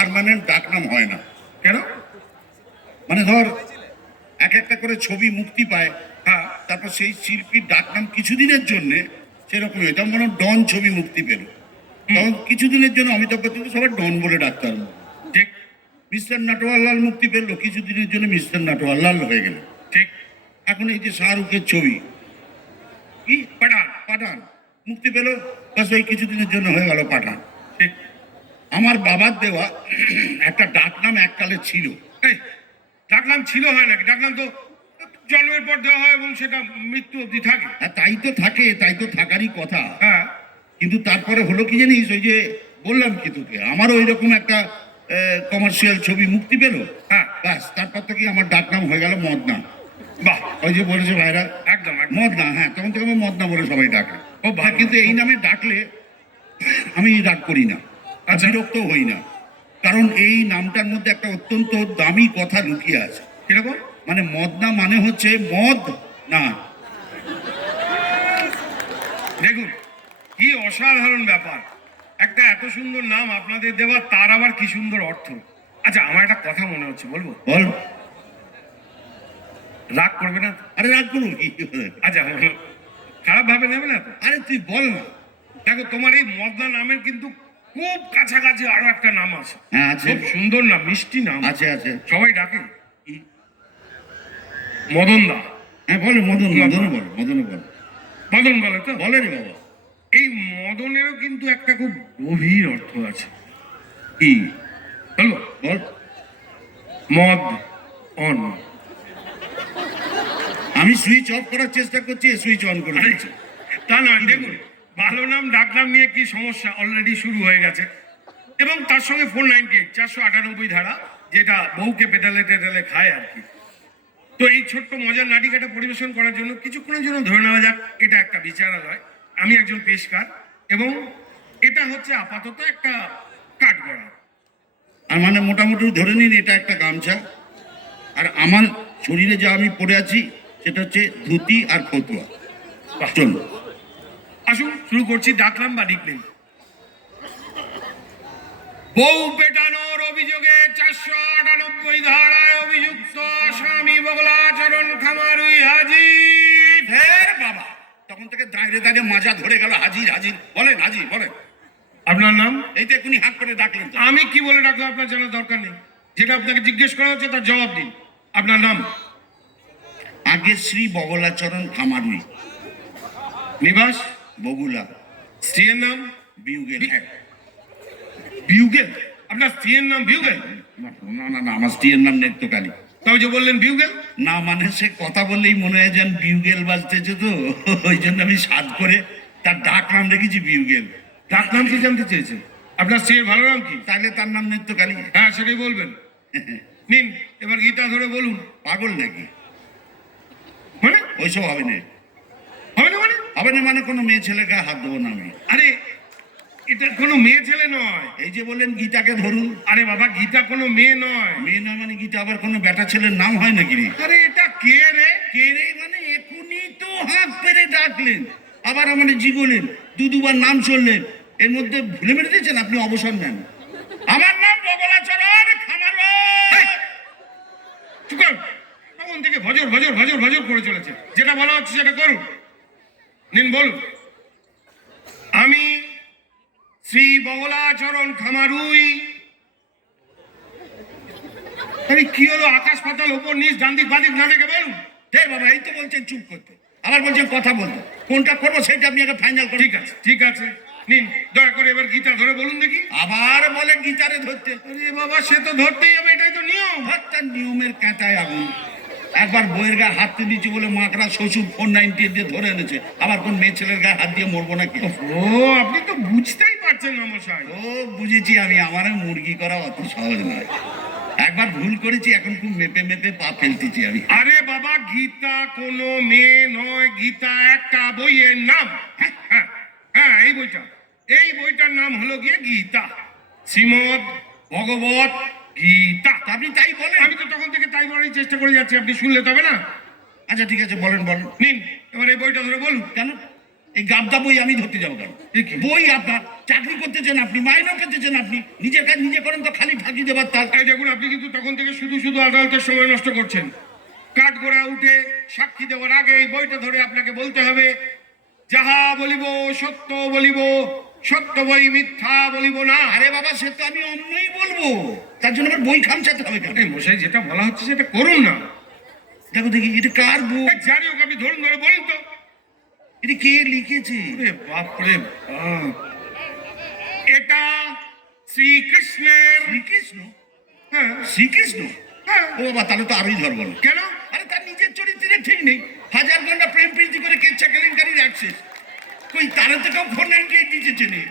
Permanent ডাকনাম হয় না। কেন? মানে ধর এক একটা করে ছবি মুক্তি পায়, হ্যাঁ, তারপর সেই শিল্পীর ডাকনাম কিছুদিনের জন্য সেরকম হয়। যেমন ডন ছবি মুক্তি পেল, তখন কিছুদিনের জন্য অমিতাভ বচ্চনকে সবাই ডন বলে ডাকতে আরম্ভ। ঠিক। মিস্টার নাটোয়ারলাল মুক্তি পেল, কিছুদিনের জন্য মিস্টার নাটোয়ারলাল হয়ে গেল। ঠিক। এখন এই যে শাহরুখের ছবি কি পাঠান, পাঠান মুক্তি পেল, বাস ওই কিছুদিনের জন্য হয়ে গেল পাঠান। ঠিক। আমার বাবার দেওয়া একটা ডাকনাম এককালে ছিল। এই ডাকনাম ছিল হয় নাকি? ডাকনাম তো জন্মের পর দেওয়া হয় এবং সেটা মৃত্যু অবধি থাকে। হ্যাঁ, তাই তো থাকে, তাই তো থাকারই কথা। হ্যাঁ, কিন্তু তারপরে হলো কি জানিস, ওই যে বললাম কি তোকে, আমারও ওই রকম একটা কমার্শিয়াল ছবি মুক্তি পেল, হ্যাঁ, ব্যাস তারপর থেকে আমার ডাকনাম হয়ে গেল মদনা। বাহ, ওই যে বলেছে ভাইরা একদম মদনা, হ্যাঁ, তখন থেকে আমার মদনা বলে সবাই ডাকে। ও ভাই, কিন্তু এই নামে ডাকলে আমি রাগ করি না, আচ্ছা। বিরক্ত হই না, কারণ এই নামটার মধ্যে একটা অত্যন্ত দামি কথা লুকিয়ে আছে। কিরকম? মানে মদনা মানে হচ্ছে মদ না। দেখুন কি অসাধারণ ব্যাপার, একটা এত সুন্দর নাম আপনাদের দেওয়া, তার আবার কি সুন্দর অর্থ। আচ্ছা, আমার একটা কথা মনে হচ্ছে, বলবো? বল। রাগ করবে না? আরে রাগ করবো কি? আচ্ছা, খারাপ ভাবে নেবে না তো? আরে তুই বল না। দেখো, তোমার এই মদনা নামের কিন্তু খুব কাছাকাছি আরো একটা নাম আছে। হ্যাঁ, আছে। খুব সুন্দর নাম, মিষ্টি নাম আছে, আছে। সবাই ডাকে মদন দা। হ্যাঁ বলে, মদন, মদনে বল, মদনে বল। মদন বলে তো? বলে রে বাবা। এই মদনেরও কিন্তু একটা খুব গভীর অর্থ আছে। কি? বলবো? বল। মদ অন। আমি সুইচ অফ করার চেষ্টা করছি, সুইচ অন করে দিচ্ছি। তা নয়, দেখুন ভালো নাম ডাকনাম নিয়ে কি সমস্যা অলরেডি শুরু হয়ে গেছে, এবং তার সঙ্গে 498 498 ধারা, যেটা বউকে পেটালে টেটালে খায় আর কি। তো এই ছোট্ট মজার নাটিকাটা পরিবেশন করার জন্য কিছুক্ষণের জন্য ধরে নেওয়া যাক এটা একটা বিচারালয়, আমি একজন পেশকার, এবং এটা হচ্ছে আপাতত একটা কাঠগড়া। আর মানে মোটামুটি ধরে নিন এটা একটা গামছা, আর আমার শরীরে যা আমি পরে আছি সেটা হচ্ছে ধুতি আর ফতুয়া। চল আসুন শুরু করছি, ডাকলাম বা নিকনেম। বউ পেটানোর অভিযোগে 498 ধারায় অভিযুক্ত আসামি বগলাচরণ খামারুই হাজির। হ্যাঁ বাবা, তখন থেকে দাঁড়িয়ে দাঁড়িয়ে মাজা ধরে গেল, হাজির হাজির বলেন, হাজির বলেন। আপনার নাম? এই তো এখুনি হাত করে ডাকলেন তো। আমি কি বলে ডাকলাম আপনার জানার দরকার নেই, যেটা আপনাকে জিজ্ঞেস করা হচ্ছে তার জবাব দিন। আপনার নাম? আগে শ্রী বগলাচরণ খামারুই, নিবাস? বগুলা, স্ত্রীর নাম? বিউগেল। হ্যাঁ, বিউগেল? আপনার স্ত্রীর নাম বিউগেল? না না না, আমার স্ত্রীর নাম নেত্রকালী। তবে যে বললেন বিউগেল। না মানে সে কথা বললেই মনে হয় যেন বিউগেল বাজতেছে, তো ওই জন্য আমি সাজ করে তার ডাক নাম রেখেছি বিউগেল। ডাক নাম কি জানতে চেয়েছে? আপনার স্ত্রীর ভালো নাম কি? তাহলে তার নাম নেত্রকালী। হ্যাঁ, সেটাই বলবেন। নিন, এবার গীতা ধরে বলুন। পাগল নাকি? মানে? ওইসব হবে না, হবে না মানে? হবে না মানে কোনো মেয়ে ছেলে গায়ে হাত দেবো না আমি। আরে এটা কোনো মেয়ে ছেলে নয়। এই যে বললেন গীতাকে ধরুন। আরে বাবা, গীতা কোনো মেয়ে নয়। মেয়ে নয় মানে গীতা আবার কোনো বেটা ছেলের নাম হয় নাকি রে? আরে এটা কে রে? কে রে মানে এখুনি তো হাত পেরে ডাকলেন, আবার আমাদের জিগলেন, দুবার নাম শুনলেন, এর মধ্যে ভুলে মেরে দিয়েছেন আপনি, অবসর নেন। আমার নাম বগলাচরণ খামারুই। চুপ করুন। তখন থেকে ভজর ভজর ভজর ভজর করে চলেছে, যেটা বলা হচ্ছে সেটা করুন। নিন বলুন। আমি শ্রী বগলাচরণ খামারুই। আরে কি হলো, আকাশ পাতাল ওপর নিচ ডান দিক বাদিক না দেখে বলুন। হে বাবা, এই তো বলছেন চুপ করতে, আবার বলছেন কথা বলতে, কোনটা করবো সেটা আপনি আগে ফাইনাল করুন। ঠিক আছে, ঠিক আছে, নিন দয়া করে এবার গীতা ধরে বলুন দেখি। আবার বলে গীতারে ধরতে। আরে বাবা, সে তো ধরতেই হবে, এটাই তো নিয়ম। তার নিয়মের কাঁটায় আগুন। একবার বইয়ের গায়ে হাত দিয়েছি বলে মাকড়া শ্বশুর 498 দিয়ে ধরে এনেছে, আবার কোন মেয়ে ছেলের গায়ে হাত দিয়ে মরবো নাকি? ও, আপনি তো বুঝতেই পারছেন না মশাই। ও বুঝেছি আমি, আমার মুরগি করা অত সহজ নয়। একবার ভুল করেছি, এখন খুব মেপে মেপে পা ফেলতেছি আমি। আরে বাবা, গীতা কোনো মেয়ে নয়, গীতা একটা বইয়ের নাম। হ্যাঁ হ্যাঁ হ্যাঁ, এই বইটার নাম হলো গিয়ে গীতা, শ্রীমদ ভগবত গীতা। আপনি তাই বলেন? আমি তো তখন থেকে তাই বলার চেষ্টা করে যাচ্ছি, আপনি শুনলে তবে না। আচ্ছা ঠিক আছে, বলেন বলেন। নিন এবার এই বইটা ধরে বলুন। কেন? এই গাবদা বই আমি ধরতে যাবো কেন? এ কি? বই আপনার, চাকরি করতেছেন আপনি, মাইনে পেতেছেন আপনি, নিজের কাজ নিজে করেন তো খালি ফাঁকি দেবার তার। এই দেখুন, আপনি কিন্তু তখন থেকে শুধু শুধু আদালতের সময় নষ্ট করছেন। কাঠ গোড়া উঠে সাক্ষী দেওয়ার আগে এই বইটা ধরে আপনাকে বলতে হবে, যাহা বলিব সত্য বলিব, সত্য বই মিথ্যা বলিব না। আরে বাবা, সে তো আমি অন্যই বলবো, তার জন্য আবার বই খামচাতে হবে কেন? এই মশাই, যেটা বলা হচ্ছে সেটা করুন না। দেখো দেখি এটা কার বই, এই জানি হোক, আপনি ধরুন, ধরে বলুন তো। এটা কে লিখেছে? ওরে বাপরে বাপ, এটা শ্রীকৃষ্ণের। শ্রীকৃষ্ণ? হ্যাঁ শ্রীকৃষ্ণ? হ্যাঁ। ও বাবা, তাহলে তো আরোই ধরবো না। কেন? আরে তার নিজের চরিত্রে ঠিক নেই, হাজার ঘন্টা প্রেম প্রীতি করে কেচ্ছা কেলেঙ্কারি রাখছে, কই তারা তো কেউ 498 দিতেছে নে।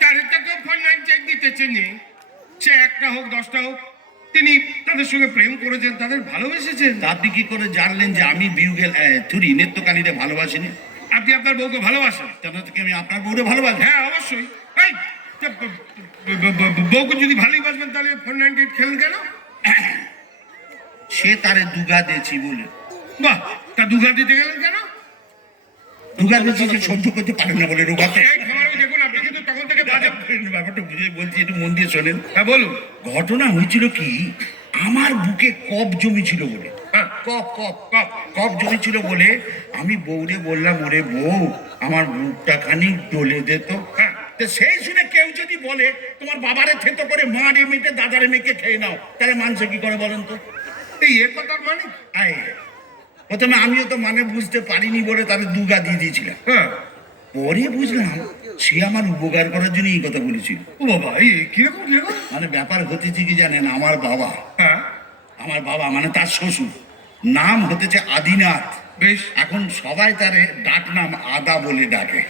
তার কেউ ফোন লাইন চেক দিতেছে নি, সে একটা হোক 10টা হোক, তিনি তাদের সঙ্গে প্রেম করেছেন, তাদের ভালোবেসেছেন। তা আপনি কি করে জানলেন যে আমি বিউগেল থুরি নেত্যকালীরে ভালোবাসিনি? আপনি আপনার বউকে ভালোবাসেন? কেন থেকে আমি আপনার বউরে ভালোবাসি? হ্যাঁ, অবশ্যই। এই বউকে যদি ভালোই বাসবেন তাহলে 498 খেলেন কেন? সে তারে দুগা দিয়েছি বলে। বাহ, তা দুঘা দিতে গেলেন কেন? দুগা দিয়েছি যে সহ্য করতে পারে না বলে রোগাতে। এই খামারে দেখুন, আপনি কিন্তু তখন থেকে বাজে। ব্যাপারটা বুঝে বলছি, একটু মন দিয়ে শোনেন। হ্যাঁ বলুন। ঘটনা হয়েছিল কি, আমার বুকে কপ জমি ছিল বলে, হ্যাঁ, কপ কপ কপ কপ জমি ছিল বলে আমি বউরে বললাম, ওরে বউ আমার বুকটা খানি ডলে দে তো। হ্যাঁ। তো সেই শুনে কেউ যদি বলে তোমার বাবারে থেতো করে মা রে মেটে দাদারে মেয়েকে খেয়ে নাও, তাহলে মানুষে কি করে বলেন তো? এই এ কথার মানে? আয়, প্রথমে আমিও তো মানে বুঝতে পারিনি বলে তাদের দুগা দিয়ে দিয়েছিলাম। হ্যাঁ। পরে বুঝলাম সে আমার উপকার করার জন্য এই কথা বলেছিল। ও বাবা, এই কিরকম কিরকম? মানে ব্যাপার হতেছে কি জানেন, আমার বাবা হ্যাঁ, মানে তার শ্বশুর নাম হতেছে আদিনাথ। বেশ। এখন সবাই তারে ডাক নাম আদা বলে ডাকে।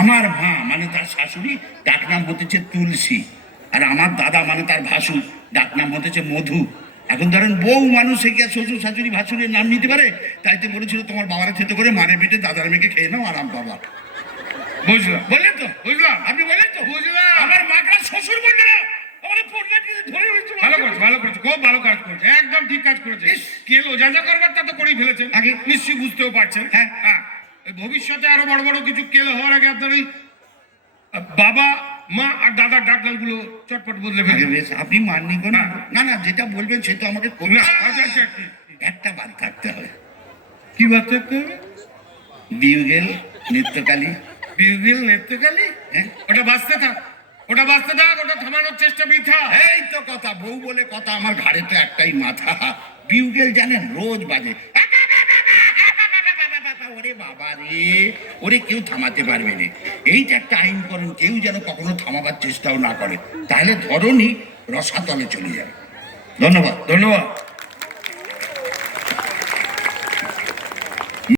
আমার মা মানে তার শাশুড়ি ডাক নাম হতেছে তুলসী, আর আমার দাদা মানে তার ভাসুর ডাক নাম হতেছে মধু। এখন ধরেন বউ মানুষে কি আর শ্বশুর শাশুড়ি ভাসুরের নাম নিতে পারে? তাইতে বলেছিল তোমার বাবারে থেতে করে মারে পেটে দাদার মেয়েকে খেয়ে নাও, আরাম বাবা। বুঝলাম। বললেন তো? বুঝলাম। আপনি বললেন তো? বুঝলাম। আমার মাকে শ্বশুর বলবে না, আমার ফোনটা দিয়ে ধরে রয়েছে। ভালো করেছে, ভালো করেছে, খুব ভালো কাজ করেছে, একদম ঠিক কাজ করেছে। ইস। কেলো যা যা করবার তা তো করেই ফেলেছেন, আগে। নিশ্চয়ই বুঝতেও পারছেন। হ্যাঁ। হ্যাঁ, এই ভবিষ্যতে আরো বড় বড় কিছু কেলো হওয়ার আগে আপনার ওই বাবা মা আর দাদার ডাকনামগুলো চটপট বদলে আগে ফেলবেন। বেশ, আপনি মাননি কোন? হ্যাঁ। না না, যেটা বলবেন সে তো আমাকে না, আচ্ছা আচ্ছা, একটা বাদ থাকতে হবে। কি বাদ থাকতে হবে? বিউগেল নিত্যকালী। বিউগেল নেত্রকালী? হ্যাঁ। ওটা বাঁচতে থাক, ওটা বাঁচতে থাক, ওটা থামানোর চেষ্টা বৃথা। এই তো কথা, বউ বলে কথা, আমার ঘাড়ে তো একটাই মাথা। বিউগেল জানেন রোজ বাজে। ওরে বাবা রে, ওরে কেউ থামাতে পারবে না। এইটা একটা আইন করেন, কেউ যেন কখনো থামাবার চেষ্টাও না করে, তাহলে ধরনই রসাতলে চলে যাবে। ধন্যবাদ। ধন্যবাদ।